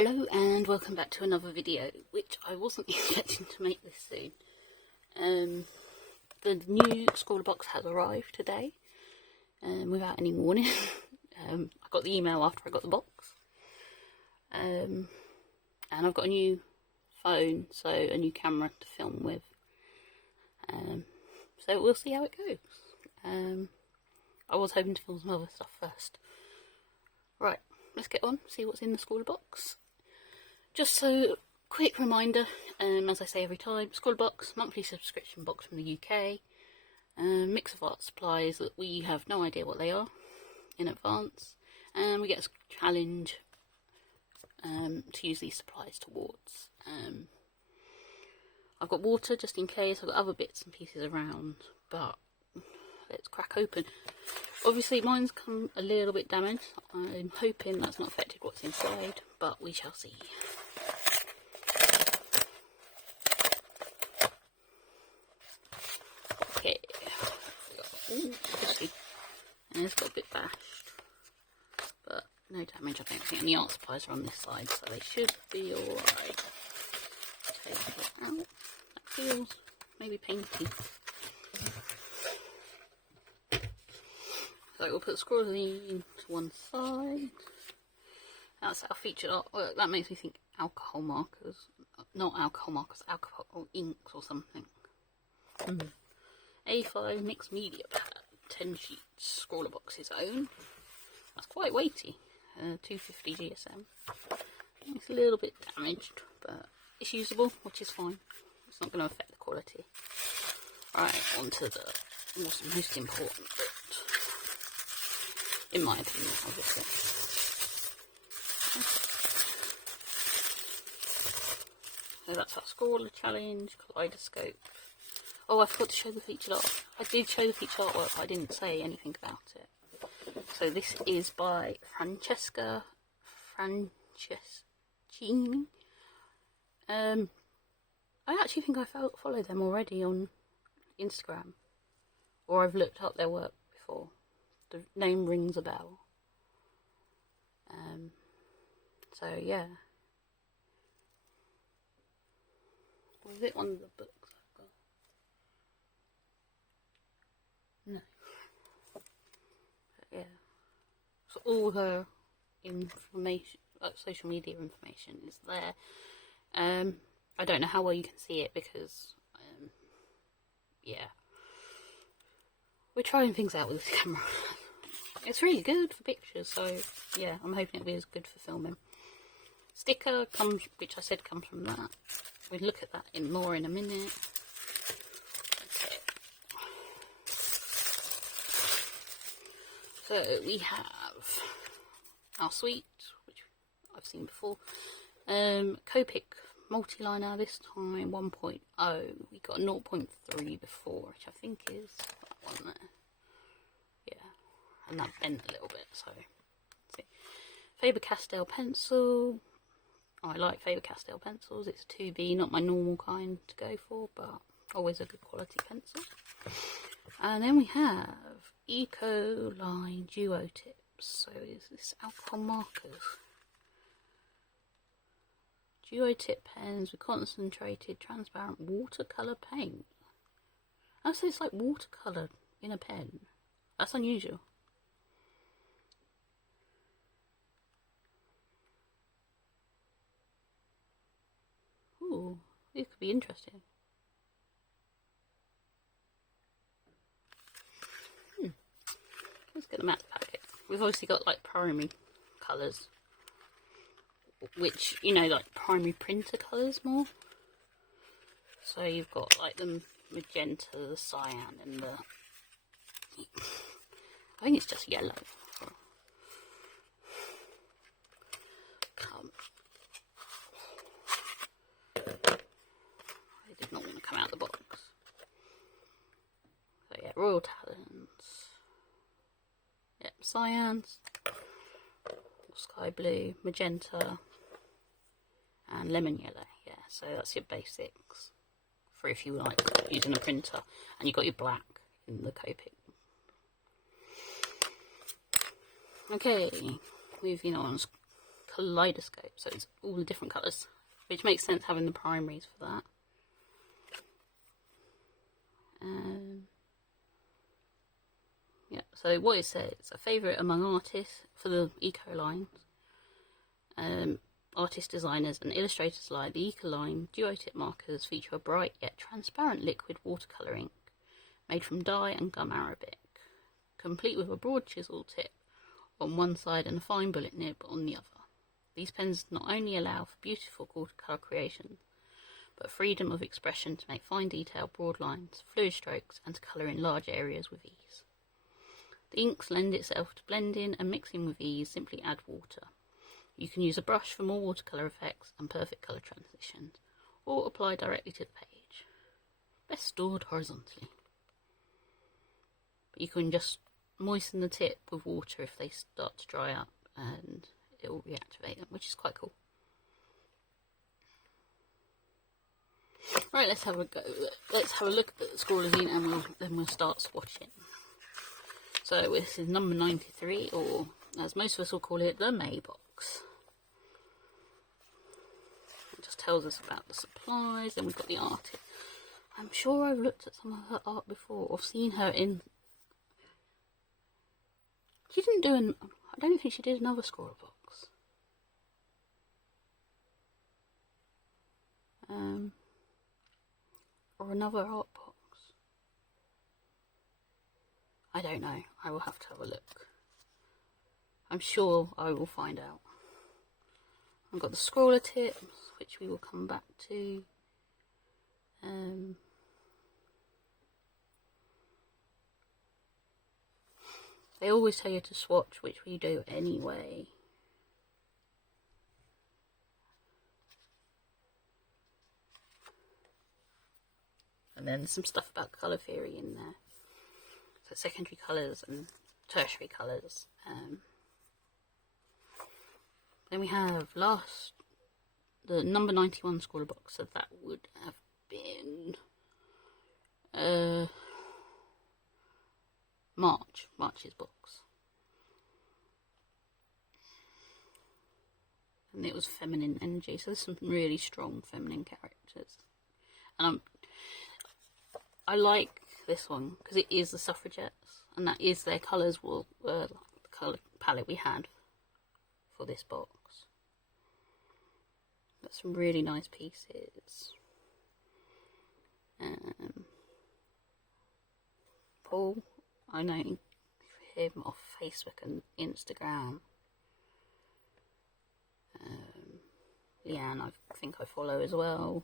Hello and welcome back to another video, which I wasn't expecting to make this soon. The new ScrawlrBox has arrived today, without any warning. I got the email after I got the box. And I've got a new phone, so a new camera to film with. So we'll see how it goes. I was hoping to film some other stuff first. Right, let's get on, see what's in the ScrawlrBox. Just a quick reminder, as I say every time, ScrawlrBox, monthly subscription box from the UK, mix of art supplies that we have no idea what they are in advance, and we get a challenge to use these supplies towards. I've got water just in case, I've got other bits and pieces around, but let's crack open. Obviously mine's come a little bit damaged. I'm hoping that's not affected what's inside, but we shall see. Okay, ooh, and it's got a bit bashed, but no damage I don't think, and the art supplies are on this side, so they should be alright. Take it out. That feels maybe painty. So we'll put Scrawlrly to one side. That's our featured artwork. That makes me think alcohol markers. Not alcohol markers, alcohol or inks or something. A5 mixed media pad, 10 sheets, ScrawlrBox's own. That's quite weighty. 250 GSM. It's a little bit damaged, but it's usable, which is fine. It's not going to affect the quality. Right, on to the most important bit. In my opinion, obviously. Okay. So that's our Scrawler challenge, kaleidoscope. Oh, I forgot to show the featured art. I did show the featured artwork, but I didn't say anything about it. So this is by Francesca Franceschini. I actually think I follow them already on Instagram, or I've looked up their work before. The name rings a bell. So yeah. Was it one of the books I've got? No. But yeah. So all her information, social media information is there. I don't know how well you can see it because, yeah. We're trying things out with this camera. It's really good for pictures, so yeah, I'm hoping it'll be as good for filming. Sticker comes, which I said comes from that. We'll look at that more in a minute. Okay. So we have our suite, which I've seen before. Copic multi-liner this time 1.0. We got a 0.3 before, which I think is that one there. Yeah, and that bent a little bit, so let's see. Faber-Castell pencil. I like Faber-Castell pencils. It's 2B, not my normal kind to go for, but always a good quality pencil. And then we have Eco Line Duo Tips. So is this alcohol markers? Duo tip pens with concentrated transparent watercolour paint. Oh, so it's like watercolour in a pen. That's unusual. Ooh, this could be interesting. Let's get them out of the packet. We've obviously got like primary colours, which, you know, like primary printer colours more. So you've got like the magenta, the cyan, and the, I think it's just yellow. I did not want to come out of the box. So yeah, Royal Talons. Yep, cyans, sky blue, magenta, and lemon yellow. Yeah, so that's your basics for if you like using a printer, and you've got your black in the Copic. Okay, moving on. kaleidoscope, so it's all the different colours, which makes sense having the primaries for that. Yeah, so what it says, a favourite among artists for the eco lines. Artists, designers and illustrators like the Ecoline duotip markers feature a bright yet transparent liquid watercolour ink made from dye and gum arabic, complete with a broad chisel tip on one side and a fine bullet nib on the other. These pens not only allow for beautiful watercolour creations, but freedom of expression to make fine detail, broad lines, fluid strokes, and to colour in large areas with ease. The inks lend itself to blending and mixing with ease, simply add water. You can use a brush for more watercolour effects and perfect colour transitions, or apply directly to the page. Best stored horizontally. But you can just moisten the tip with water if they start to dry up, and it will reactivate them, which is quite cool. Right, let's have a go. Let's have a look at the Scrawlrine, and then we'll start swatching. So this is number 93, or as most of us will call it, the May box. It just tells us about the supplies. Then we've got the artist. I'm sure I've looked at some of her art before. I've seen her in. She didn't do an. I don't think she did another ScrawlrBox. Or another art box. I don't know. I will have to have a look. I'm sure I will find out. I've got the scrawler tips, which we will come back to. They always tell you to swatch, which we do anyway. And then some stuff about colour theory in there. So secondary colours and tertiary colours. Then we have the number 91 ScrawlrBox, so that would have been March's box. And it was feminine energy, so there's some really strong feminine characters. And I like this one because it is the suffragettes, and that is their colours, the colour palette we had for this box. Got some really nice pieces. Paul, I know him off Facebook and Instagram. Leanne, I think I follow as well.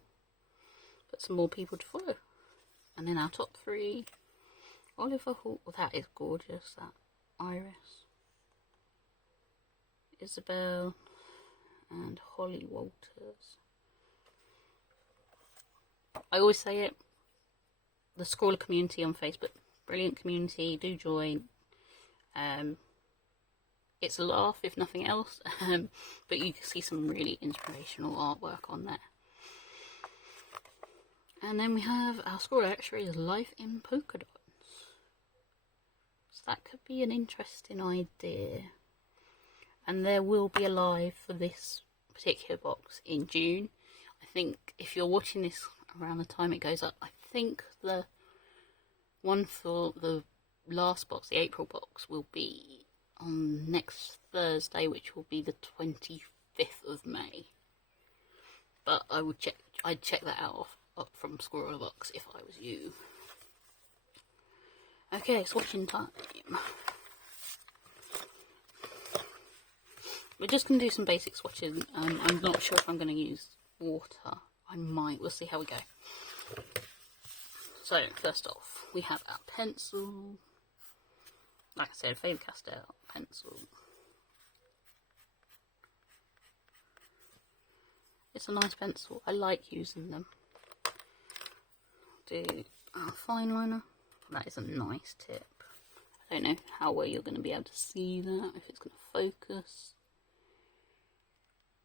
Got some more people to follow. And then our top 3. Oliver Hall, that is gorgeous, that Iris. Isabel and Holly Walters. I always say it, the Scrawler community on Facebook, brilliant community, do join. It's a laugh if nothing else, but you can see some really inspirational artwork on there. And then we have our Scrawler X-Rays Life in Polka Dots. So that could be an interesting idea. And there will be a live for this particular box in June. I think if you're watching this around the time it goes up, I think the one for the last box, the April box, will be on next Thursday, which will be the 25th of May. But I'd check that out up from ScrawlrBox if I was you. Okay, swatching time. We're just going to do some basic swatching. I'm not sure if I'm going to use water. I might. We'll see how we go. So, first off, we have our pencil. Like I said, Faber-Castell pencil. It's a nice pencil. I like using them. Do our fine liner. That is a nice tip. I don't know how well you're going to be able to see that, if it's going to focus.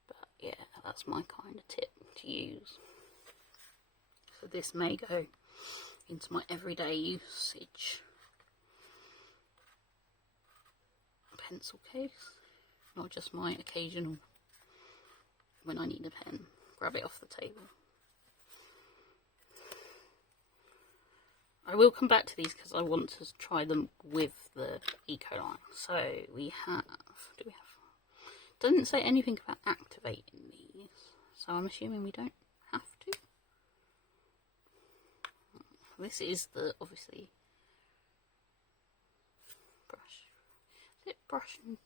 But yeah, that's my kind of tip to use. So this may go into my everyday usage. Pencil case, not just my occasional when I need a pen. Grab it off the table. I will come back to these because I want to try them with the Eco line. So we have, doesn't say anything about activating these, so I'm assuming we don't have to. This is the, obviously, brush. Is it brush and,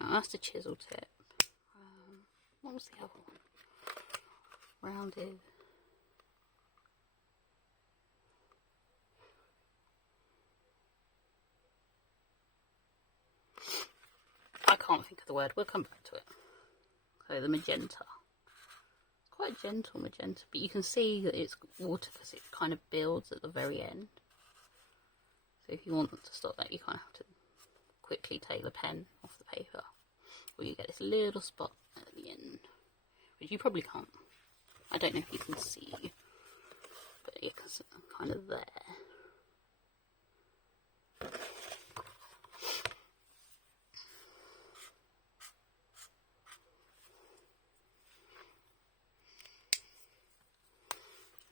oh, that's the chisel tip. What was the other one? Rounded. I can't think of the word. We'll come back to it. So the magenta. It's quite a gentle magenta, but you can see that it's water because it kind of builds at the very end. So if you want to stop that, you kind of have to quickly take the pen off the paper. Or you get this little spot at the end, which you probably can't. I don't know if you can see, but it's kind of there.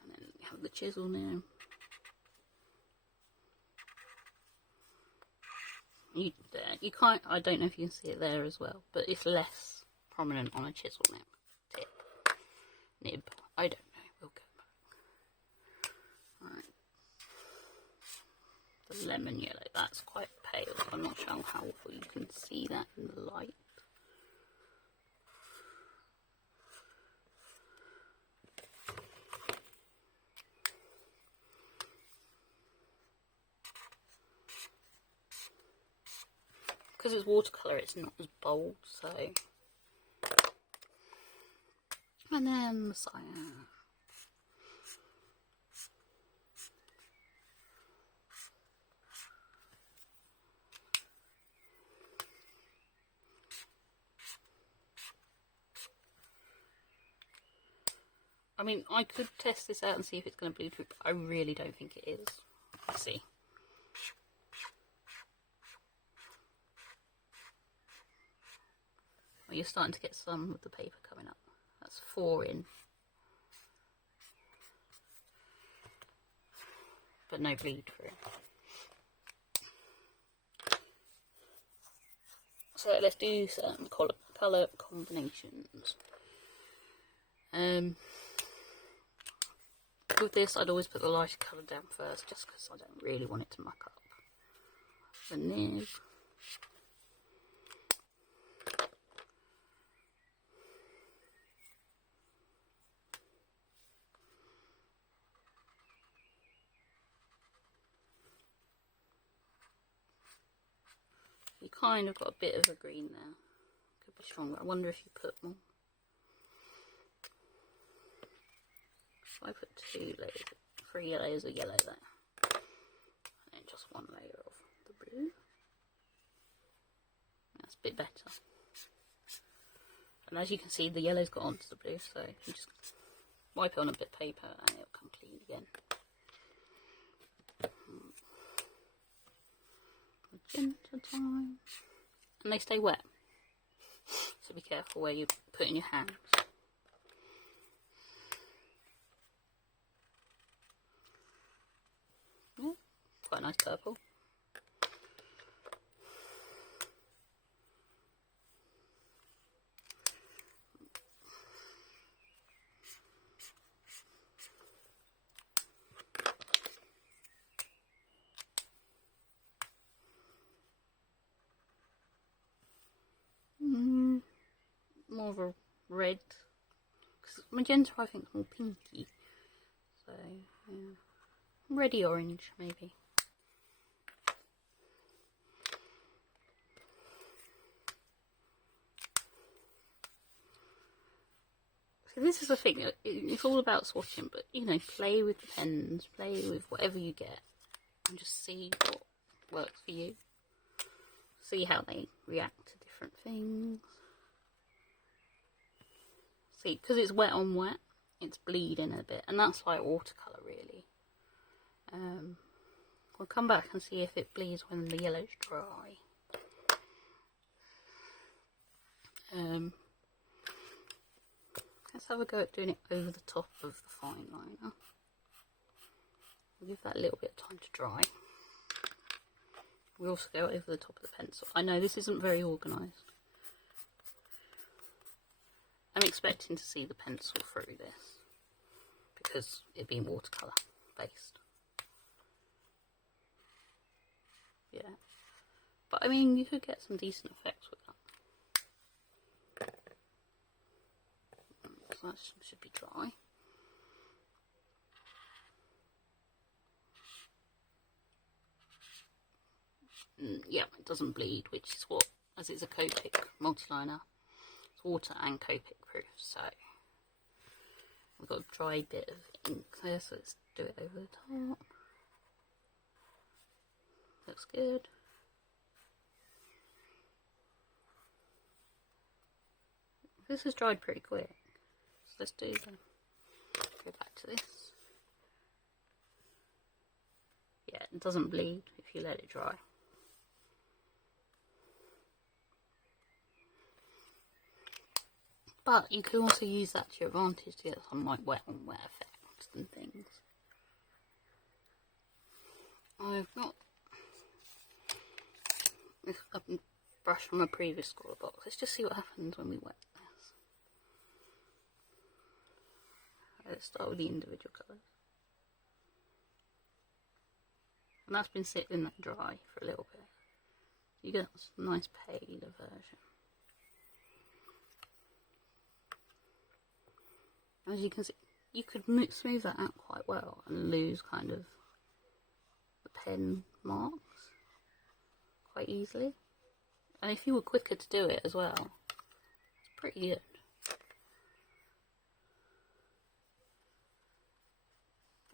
And then you have the chisel now. You can't, I don't know if you can see it there as well, but it's less prominent on a chisel nib. I don't know, we'll go back. Right. The lemon yellow, that's quite pale. I'm not sure how well you can see that in the light. Because it's watercolour, it's not as bold, so. And then the cyan. I mean, I could test this out and see if it's going to bleed through, but I really don't think it is. Let's see. Well, you're starting to get some of the paper coming up. That's 4 in. But no bleed through. So let's do some colour combinations. With this, I'd always put the lighter colour down first, just because I don't really want it to muck up the nib. You kind of got a bit of a green there. Could be stronger. I wonder if you put more. So I put 2 layers, 3 layers of yellow there. And then just 1 layer of the blue. That's a bit better. And as you can see, the yellow's got onto the blue, so you just wipe it on a bit of paper and it'll come clean again. Magenta time. And they stay wet, so be careful where you put in your hands. Yeah, quite a nice purple. More of a red, because magenta I think is more pinky, so yeah, reddy orange maybe. So this is the thing, it's all about swatching, but you know, play with the pens, play with whatever you get, and just see what works for you. See how they react to different things. See, because it's wet on wet, it's bleeding a bit, and that's like watercolour really. We'll come back and see if it bleeds when the yellow's dry. have a go at doing it over the top of the fine liner. We'll give that a little bit of time to dry. We'll also go over the top of the pencil. I know this isn't very organised. I'm expecting to see the pencil through this because it being watercolour based. Yeah, but I mean, you could get some decent effects with that. So that should be dry. Yeah, it doesn't bleed, which is what, as it's a Copic multi-liner, it's water and Copic proof, so we've got a dry bit of ink there, so let's do it over the top. Looks good. This has dried pretty quick, so let's do go back to this. Yeah, it doesn't bleed if you let it dry. But you can also use that to your advantage to get some like wet on wet effects and things. I've got a brush from a previous ScrawlrBox. Let's just see what happens when we wet this. Let's start with the individual colours. And that's been sitting in that dry for a little bit. You get a nice paler version. As you can see, you could smooth that out quite well and lose kind of the pen marks quite easily. And if you were quicker to do it as well, it's pretty good.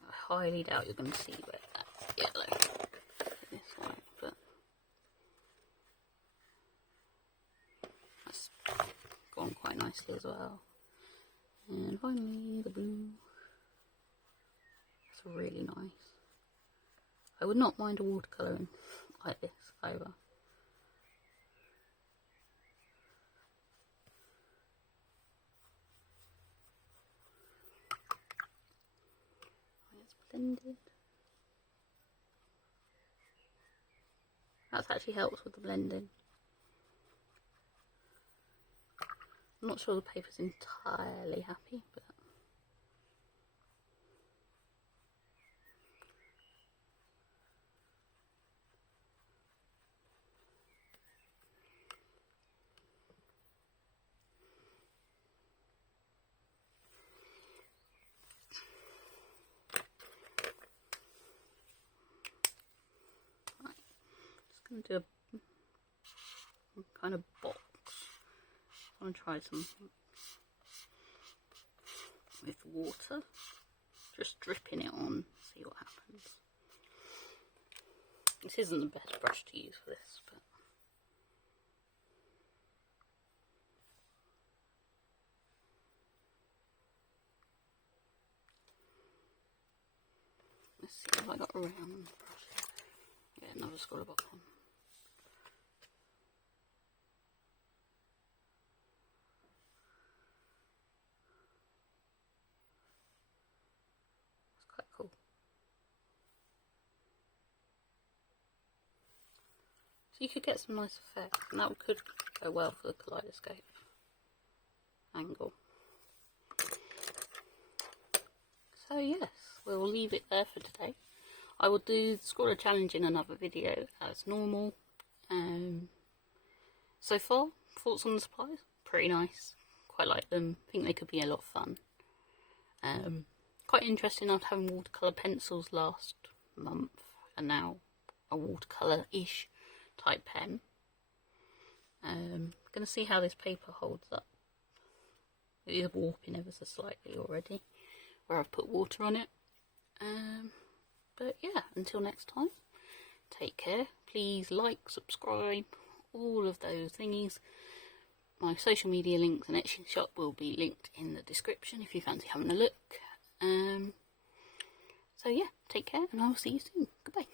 I highly doubt you're going to see where that yellow this one, but that's gone quite nicely as well. And finally the blue. It's really nice. I would not mind a watercolour like this either. It's blended. That actually helps with the blending. I'm not sure the paper's entirely happy, but right. Just going to do a kind of box. I'm going to try something with water, just dripping it on, see what happens. This isn't the best brush to use for this, but let's see if I got a round brush. Yeah, another ScrawlrBox one. Cool. So you could get some nice effects, and that could go well for the kaleidoscope angle. So yes, we'll leave it there for today. I will do the Scrawler challenge in another video as normal. So far, thoughts on the supplies? Pretty nice. Quite like them. Think they could be a lot of fun. Quite interesting after having watercolour pencils last month and now a watercolour-ish type pen. Going to see how this paper holds up. It is warping ever so slightly already where I've put water on it. But yeah, until next time, take care. Please like, subscribe, all of those thingies. My social media links and Etsy shop will be linked in the description if you fancy having a look. So yeah, take care and I'll see you soon. Goodbye.